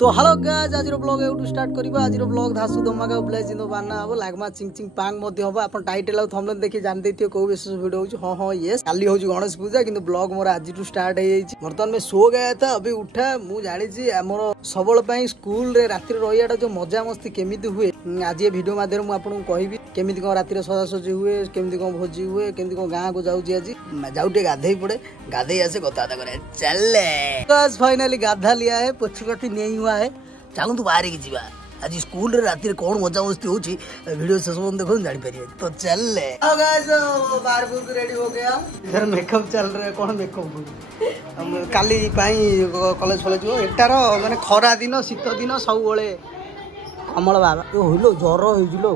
तो hello guys आज blog एउटू start करबा। आज ब्लॉग धासु धमाका ब्लेज इन बाना हबो लागमा चिंग चिंग पांग मध्ये हबो। आपण टाइटल आ थंबनेल देखि जान देतियो को विशेष वीडियो होछ। हां हां यस काली होछ गणेश पूजा किंतु ब्लॉग मोर आज टू स्टार्ट हे जाईछि। वर्तमान में सो गया था अभी उठा मु जानि छी हमर सबल पई स्कूल रे रात्रि रहियाटा जो मजा मस्ती केमिति हुए आज ये वीडियो माध्यम मु आपन कहबी केमिति को रात्रि सजासजी हुए केमिति को भोजी हुए केमिति को गां को जाउछि। आज जाउटे गाधेई पड़े गाधेई आसे कथा करे चले बस फाइनली गाधा लिया है पछुकती नहीं हुआ है। चलू तू बाहर की जीवा आज स्कूल रे राति रे कौन मजा मस्ती होची वीडियो से सब देखो जानि परिए तो चल ले। हां गाइस बाहर पूर रेडी हो गया इधर मेकअप चल रहा है। कौन मेकअप हम काली पाई कॉलेज कॉलेज हो एटार माने खरा दिन शीत दिन सब बळे कमल बाबा ओ होलो जरो होइजिलो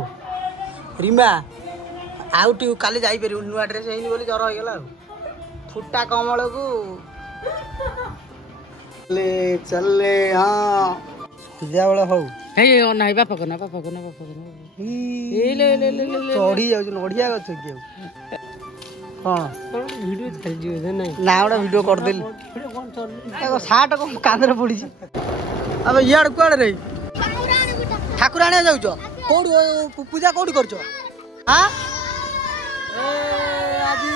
रीमा आउट काली जाई परिउ नुवा ड्रेस हेनी बोली जरो हो गेला फुटा कमल को ले चले। हां पूजा वाला हो हे नाही बापा को ना ए ले ले ले ले चढ़ी जाउ नडिया गछ के हां वीडियो चल जियो नहीं ना ओडा वीडियो कर देली एगो साट को कांदरे पड़ी छी। अब यार कोड रे ठाकुराणी जाउ छ कोड पूजा कोड कर छ। हां ए आजी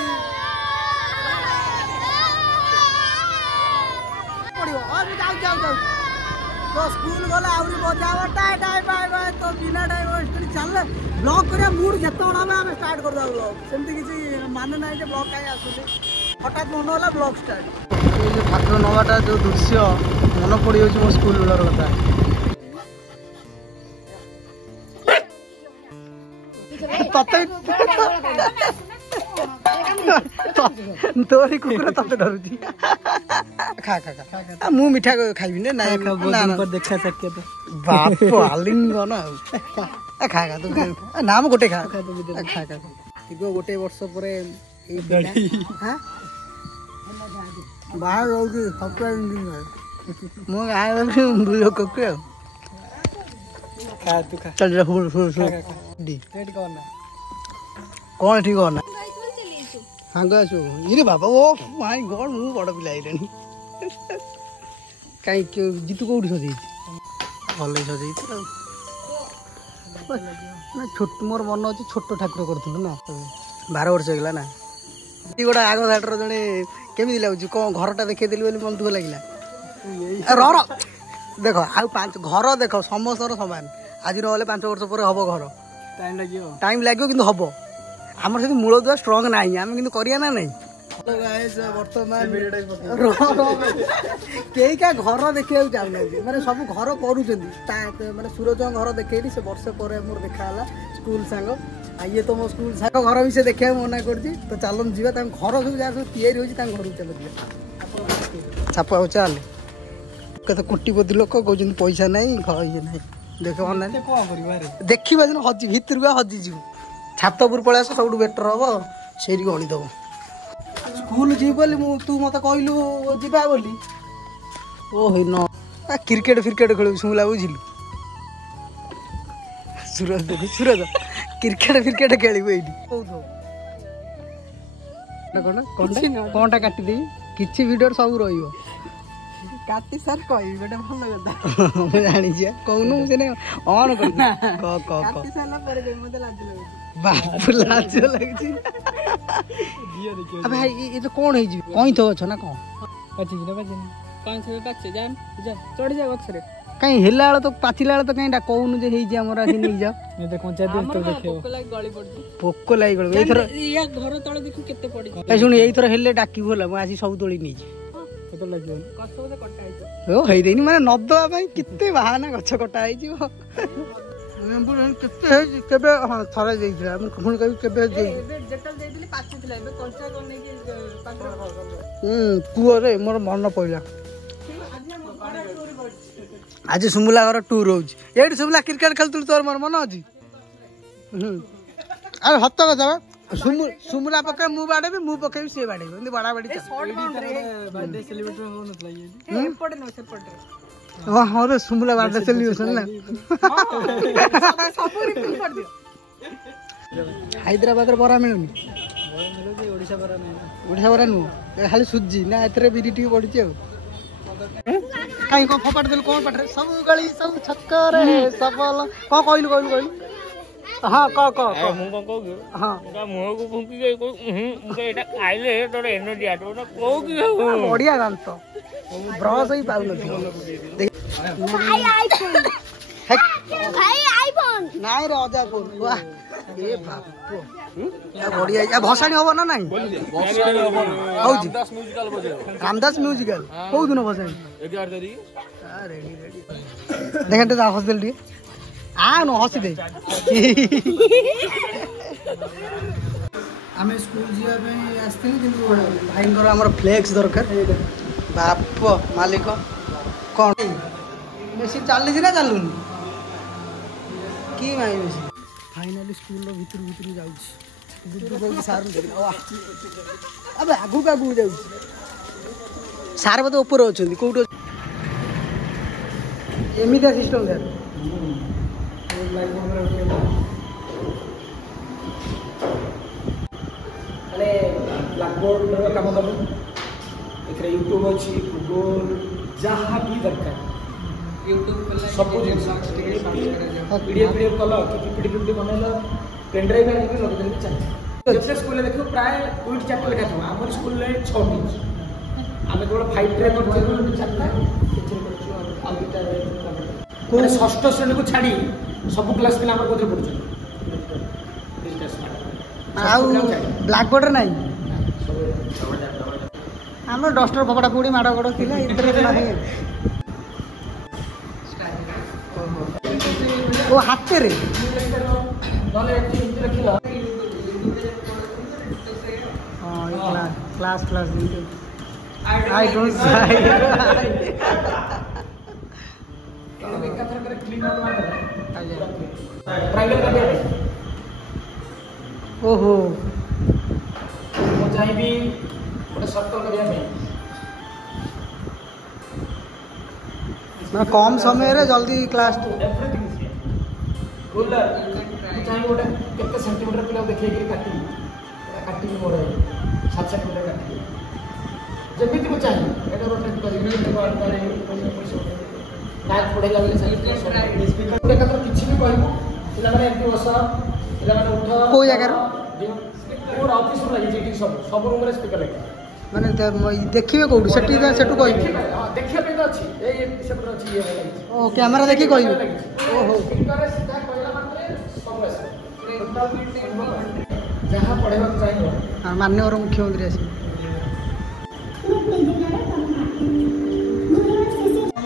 पड़ियो अब जाउ तो स्कूल गला आउरी बजावा टाइ टाइ बाय बाय तो बिना टाइम वेस्ट कर चल ब्लॉग करे मूड जतोना में हम स्टार्ट कर दाउ ब्लॉग सेमती किसी मान नाही जे ब्लॉग काई आसुले हठात मन होला ब्लॉग स्टार्ट ये जो ठाकुर नवाटा जो दृश्य मन पड़ी हो मो स्कूल बेलर कथा तोरी कुकुर तते डरुची खा खा खा मु मिठा खाइबि ने ना ना देखा सके तो बाप आलिंग ना खा खा तू नाम गोटे खा खा खा इगो गोटे वर्ष परे ए हां बाहर रहउची सॉफ्टवेयर इंजीनियर मु आए बुलो कोके खा तू खा चल रे फुल फुल दी रेडी करना कौन ठीक करना हाँ गो इरे बाबा ओ माय गॉड मु बड़ पिला आइलानी काई जीतू कोठी सजई भले सजई ना छोट मोर मन अछि छोट ठाकुर करथुल ना 12 वर्ष गेला ना ई गोडा आगो साइडर जने केमि लागुची को घरटा देखे देली बोली मन दुख लागिला र र देखो आ पांच घर देखो समस्त समान आज रहले 5 वर्ष पर हबो घर टाइम लागियो किंतु हबो हमर से मूल दुआ स्ट्रांग नाही हम किंतु करिया ना नहीं। हेलो गाइस वर्तमान केई का घर देखिया जाउना माने सब घर करूचंदी माने सूरज घर देखेली से वर्ष पर मोर देखाला स्कूल संग आ ये तो मो स्कूल संग घर भी से देखिया मना करजी तो चलन जीवा त घर सब जा सब तयारी होजी त घर चल दिया छापा हो चल कत कोटिपति लोक कहउचंदी पैसा नाही ये नाही देखो ऑनलाइन को करिवा रे देखिबा जन हजी भीतर हजी जीव छातपुर पळे सब बेटर हम सेरी गणी दब स्कूल जी बोली तू मत कहलु जीवा बोली ओ हे न क्रिकेट क्रिकेट खेल सुला बुझिलु सूरज देख सूरज क्रिकेट क्रिकेट खेलबो एडी कोनटा काटी दे किछि वीडियो सब रहिबो काटी सर कहि बेटा भल कथा मैं जानि छिया कहनु सेने ऑन कर क क काटी साला पर मते लाज लागै बाप लाज लागछि दियो देखियो अब भाई ये तो कौन है जी कहीं तो छ ना कौन पाची रे पाची कौन से पाचे जान जा चढ़ जा गछ रे कहीं हेला वाला तो पाचिला वाला तो कहीं कहूनु जे हेई जे हमरा से नहीं जा ये देखो चा दिन तो देखियो पोको लाग गली पड़ती पोको लाई गल एथर या घर तळे देखु केते पड़ी ए सुन एथर हेले डाकी भला मैं आसी सब तोली नहीं कत लागियो कष्ट से कटा आइतो ओ हेई देनी माने नदवा भाई किते बहाना गछ कटा आइ जी मेंबर किते है केबे हां थरा जाइछला हम फोन कभी केबे जे जेटल देइदिली पाचितला एबे कंचा करने की पात्र कुओ रे मोर मन पइला आज सुमुला घर टूर होउछ एडी सुमुला क्रिकेट खेलतुल तोर मोर मन अछि अरे हत्त कथा सुमुला पके मु बाडे भी मु पके से बाडे एंदी बडा बडी बर्थडे सेलिब्रेट होनत लागी ए पड़े न से पड़े हां हां रे सुमुला बर्थडे सेलिब्रेशन ना सब रिकॉर्ड कर दियो हैदराबाद रे बरा मिलुनी ओडिसा बरा नै ओडिसा बरा नु खाली सुजी ना एतरे बिरी टी पड़ी छ कहीं को फोपाट देलु कोन पाठरे सब गली सब छक्कर सबल को कहलु कहलु कहलु हां क मु को कहू हां मुका मुह को फुंकी गई मुका एटा खाइले तोर एनर्जी आतो ना कहू की बढ़िया गान तो ब्रश ही पाउ नथि भाई आईफोन भाई आईफोन नाइ रे अजा फोन वाह ए बाप या बढ़िया या भसाणी होबो ना नाही हौजी रामदास म्यूजिकल को दिन भसाणी 11 तारिख रेडी रेडी देखंते जा हॉस्पिटल दी आ नो हसी दे आमे स्कूल जिया पे आस्थिन किंतु भाईंकर हमर फ्लेक्स दरकार बाप मालिक कोन मेसिन चालली ना चालुनी की माई मेसिन फाइनली स्कूल रो भीतर भीतर जाउछ दुदु को सार देख अबे आगु आगु जाउछ सार बते ऊपर अछंती कोउट एमिदा सिस्टम सर अरे ब्लैकबोर्ड काम दब एथरे यूट्यूब अछि गूगल जहाँ भी दरकार यूट्यूब सब जिन पीडीएफ कल कि पीडीएफ बनैला पेन ड्राइव आनि के लग देबे चाहिए जैसे स्कूल में देखो प्राय 2 चैप्टर लिखा था हमर स्कूल में 6 पेज आमे केवल 5 ट्रैक कर चैप्टर कोन षष्ठ श्रेणी को छाड़ी सब क्लास पिला हमर कोथरे पढुछ आउ ब्लैक बोर्ड नहीं हम डस्टर फपड़ा फुड़ी माड़ गड़ थिला इतरे नाही ओ हाथे रे नले एंट्री रखिला हां क्लास क्लास आई डोंट साई एकाथर करे क्लीन आउट मार प्राइवेट कर दे ओहो मो चाहिबी गोटे सर्कल करिया में मैं कम समय रे जल्दी क्लास तो एवरीथिंग इज रूलर मो चाहिबी गोटे केते सेंटीमीटर पिला देखै कि काटी मोर 7 सेंटीमीटर काटी जेमिति मो चाहिबी एटा रोटेट करी नाक पढ़ेला बेले स्पीकर एकाथर किछि भी कहबो पिला माने एमती बस पिला माने उठ को जगह और ऑफिस में लगी जेटी सब रूम रे स्पीकर लगे माने देखिबे कोड सेठी सेटू कहबी देखिए पे तो अछि ए सेपटर अछि ये लगी ओ कैमरा देखि कहबी ओहो स्पीकर रे सीधा कहला मात्रे सब आसे जहां पढ़ेबा चाहिए हां माननीय मुख्यमंत्री आसी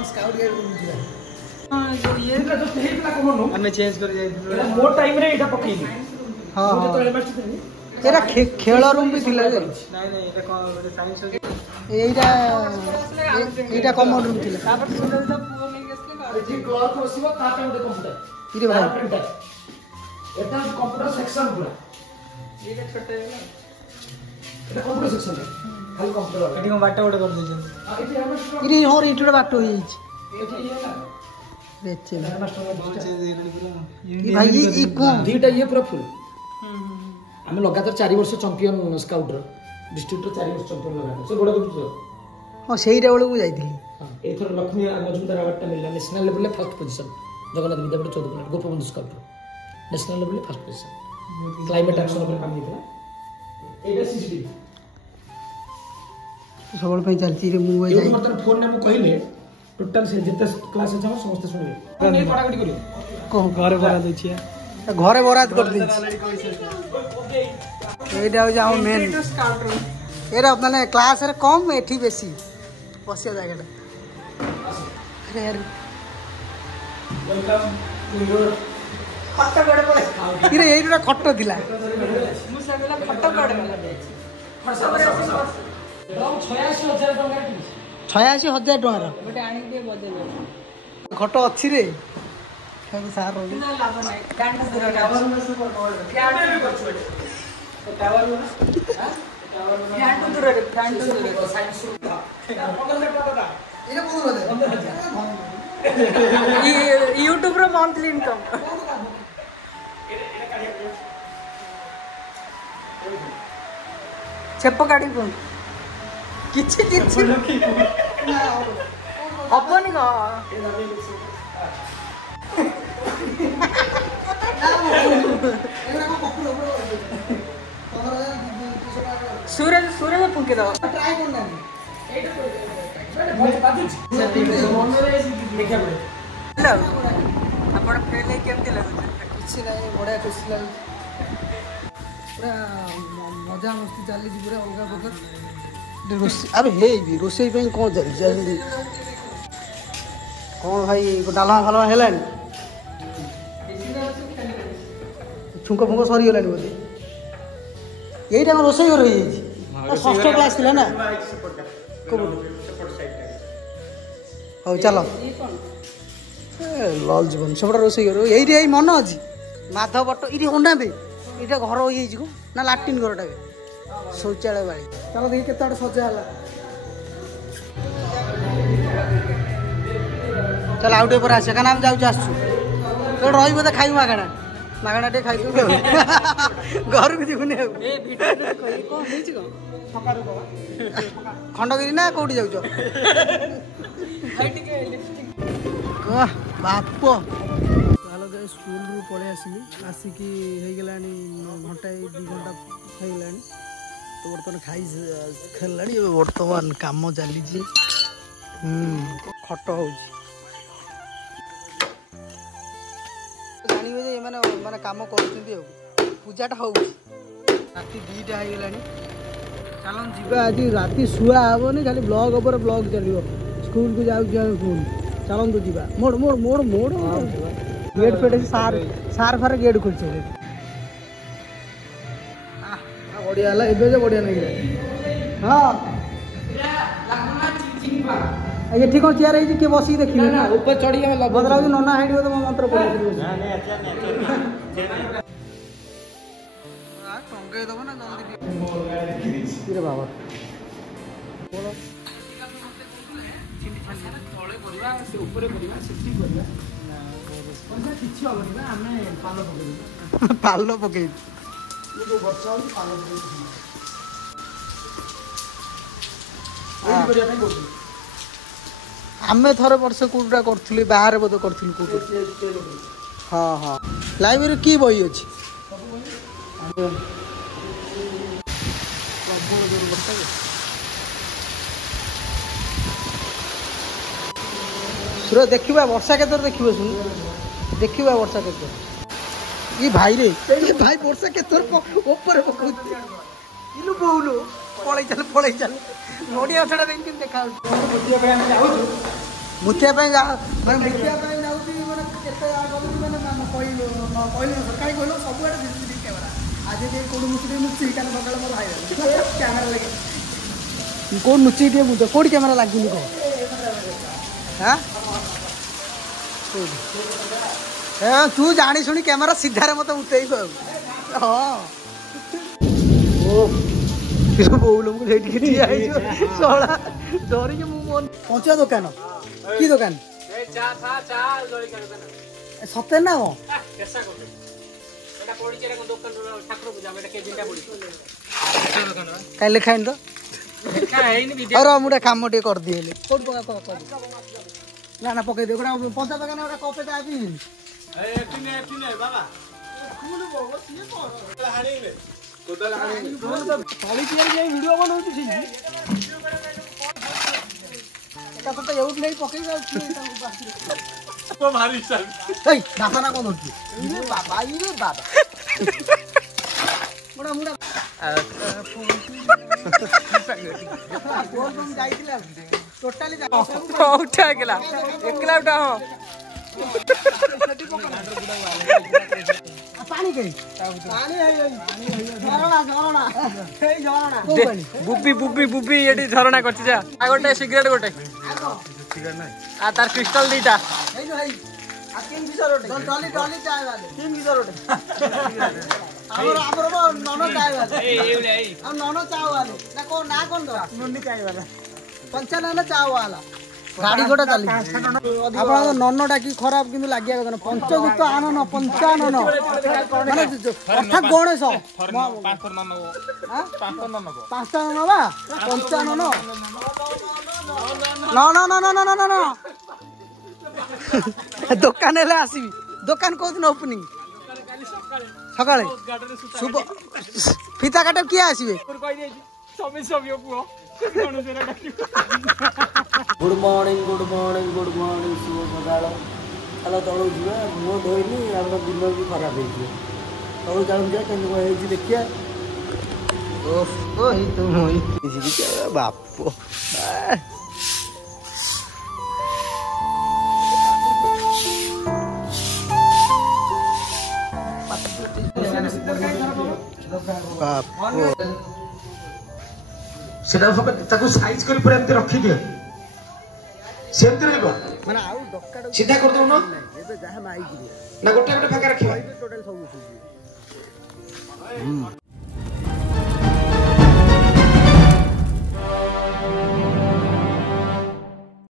स्काउट गाइड बुझिया हां जो ये जो तेल का कोन हमें चेंज कर जाई मोर टाइम रे एटा पकेली हां मुझे तो यूनिवर्सिटी एरा खेल रूम भी थिला जे नहीं नहीं एटा साइंस एटा कॉमन रूम थिला तापर सुंदर सा पूरा लेके असले जी क्लॉक बसिबो तापे उठे कंप्यूटर इरे भाई प्रिंटर एटा कंप्यूटर सेक्शन पूरा एटा छोटे है एटा कंप्यूटर सेक्शन है खाली कंप्यूटर एटी को बाटा ओडे कर देजन एटी हमर इरे होर इटुडे बाटो होई एटी ये ना बेचे मास्टर भाई ई को दीटा ये पूरा फुल आम लगातार 4 वर्ष चैंपियन स्काउट डिस्ट्रिक्ट 4 वर्ष चैंपियन लगातार से बड़ा कुछ हां सेही रेवळ को जाईथि हां एथर लक्ष्मी मजुमदार अवार्ड टा मिलला नेशनल लेवल पे फर्स्ट पोजीशन जगन्नाथ विद्यापीठ 14 minute Gopabandhu scout national level पे फर्स्ट पोजीशन क्लाइमेट एक्शन ऊपर काम दिला एटा सीसीटीवी सबल पे चलती रे मु ये जाई मतलब फोन ने मु कहले टोटल से जिते क्लास है समस्त सुनिए नहीं पढ़ागडी करियो को घरे बरा दै छिया घरे बरात कर दै छी एटा हो जाओ मेन एरा माने क्लास रे कम एठी बेसी बसिया जायगा अरे यार वेलकम टू योर खट्टा गडे पड़े इरे एइटा खट्टा दिला मु सबला फटो पड़े वाला एकदम 86,000 टका 86,000 टका गोटे आनी के बदल खट अछि रे खाली सार रो लाभ नाही कांड दूर टावर में से फैन भी करछ टावर में हां टावर में फैन तो दूर रे फैन तो दूर साइंस इने बोल दे यूट्यूब रो मंथली इनकम छेप काटी कोन किछि किछि ना ହବନି କଣ सूरज फुंकी दो हेलो आपण फेल केमती लागुछ କିଛି ନାହିଁ ବଢ଼ିଆ ଖୁସି ଲାଗୁଛି ପୁରା ମଜା ମସ୍ତି ଚାଲିଛି ପୁରା ଅଲଗା ପ୍ରକାର ରୋଷେଇ ଆରେ ହେଇବି ରୋଷେଇ ପାଇଁ କ'ଣ ଚାଲିଛି ଆସନ୍ତି କ'ଣ ଭାଇ ଡାଲମା ଫାଲମା ହେଲାଣି ଛୁଙ୍କ ଫୁଙ୍କ ସରିଗଲାଣି ବୋଧେ ଏଇଟା ଆମ ରୋଷେଇ ଘର ହେଇଯାଇଛି ଷଷ୍ଠ କ୍ଲାସ୍ ଥିଲା ନା ହଉ ଚାଲ ଲଲ୍ ଜୀବନ ସେପଟେ ରୋଷେଇ ଘର ଏଇଠି ଏଇ ମନ ଅଛି ମାଧବ ବଟ ଏଇଠି ଅଣ୍ଡାବେ ଏଇଟା ଘର ହେଇଯାଇଛି କୁ ନା ଲାଟ୍ରିନ୍ ଘରଟା ଶୌଚାଳୟ ବାଡ଼ି ଚାଲ ଦେଖି କେତେ ଆଡ଼େ ସଜା ହେଲା ଚାଲ ଆଉ ଟିକେ ପରେ ଆସିବା କାରଣ ଆମେ ଯାଉଛୁ ଆସୁଛୁ ତୋ ରହିବୁ ତ ଖାଇବୁ ମାଗଣା ମାଗଣା ଟିକେ ଖାଇଦେବୁ ଘରକୁ ଯିବୁନି ଆଉ କ'ଣ ହେଇଛି କ'ଣ ଖଣ୍ଡଗିରି ନା କୋଉଠି ଯାଉଛ ବାପ ସ୍କୁଲରୁ ପଳେଇ ଆସିଲି ଆସିକି ହେଇଗଲାଣି ଘଣ୍ଟାଏ 2 ଘଣ୍ଟା ହେଇଗଲାଣି ତ ବର୍ତ୍ତମାନ ଖାଇ ଖେଳିଲାଣି ଏବେ ବର୍ତ୍ତମାନ କାମ ଚାଲିଛି ଖଟ ହଉଛି ଜାଣିବେ ଯେ ଏମାନେ ମାନେ କାମ କରୁଛନ୍ତି ଆଉ ପୂଜାଟା ହଉଛି ରାତି 2ଟା ହେଇଗଲାଣି ଚାଲନ୍ତୁ ଯିବା ଆଜି ରାତି ଶୁଆ ହବନି ଖାଲି ବ୍ଲଗ ଉପରେ ବ୍ଲଗ ଚାଲିବ ସ୍କୁଲକୁ ଯାଉଛି ଆମେ ପୁଣି ଚାଲନ୍ତୁ ଯିବା ମୋଡ଼ ମୋଡ଼ ମୋଡ଼ ମୋଡ଼ गेट पे सार सार फार गेट खोल बढ़िया है एबे जो बढ़िया नहीं हाँ ये ठीक चेयर है कि बस देखिए ना ऊपर चढ़ी बदला नना हाइट तो मंत्र पढ़े टंगे दब ना जल्दी बाबा पाल पकई आम थरे वर्ष कौटा करी बाहर बोध करूँ हाँ हाँ लाइब्रेरी की बही अच्छी देखा वर्षा के देखिए सुन देखा वर्षा के ये भाई रे ये भाई वर्षा के ऊपर इलु बोलू पड़े चल नड़िया गछटा देखा मुतिया माने कहीं कहल सब कैमेरा आज कौन मुची मुची क्या सकाल मोर कैमेरा लगे कौन मुची मुझे कौट कैमेरा लगे कह हाँ तू जानी शुणी कैमेरा सीधारे मत उठे हाँ बोल डरिक पंचा दुकान कि दुकान सत्य ना कहीं लिखाइन तो मुझे कम टे कर दिए ना ना पकई दे पंचा दुकान कपे वीडियो बनाऊ नहीं पकई दाना कौन बाबा मुड़ा मुड़ा टोटाली उठा एकला उठा हाँ पानी कहीं बुबी बुबी बुबी ये झरणा कर गोटे सिगरेट गोटे आ तार क्रिस्टल दीटा पंचा ना चाय वाला गाड़ी गोटा चली आपन नन्न डाकी खराब किंतु लागिया गन पंचयुक्त आनन 55 माने अर्थात गणेश 5 नवा 55 न दुकान हेले आसीबी दुकान को दिन ओपनिंग सकाळे शुभ फीता काटे किए आसीबे गुड मॉर्निंग शुभ सकाळ चलो तलू जा मुँह धोइनी आप दिन भी खराब हो तलू चलू जा के देखिए बाप सेटा ताको साइज कर पूरा एमते रखी दियो सेमते रहबो माने आउ डक्का सीधा कर दो ना एबे जहा माई ना गोटे गोटे फाका रखियो टोटल सब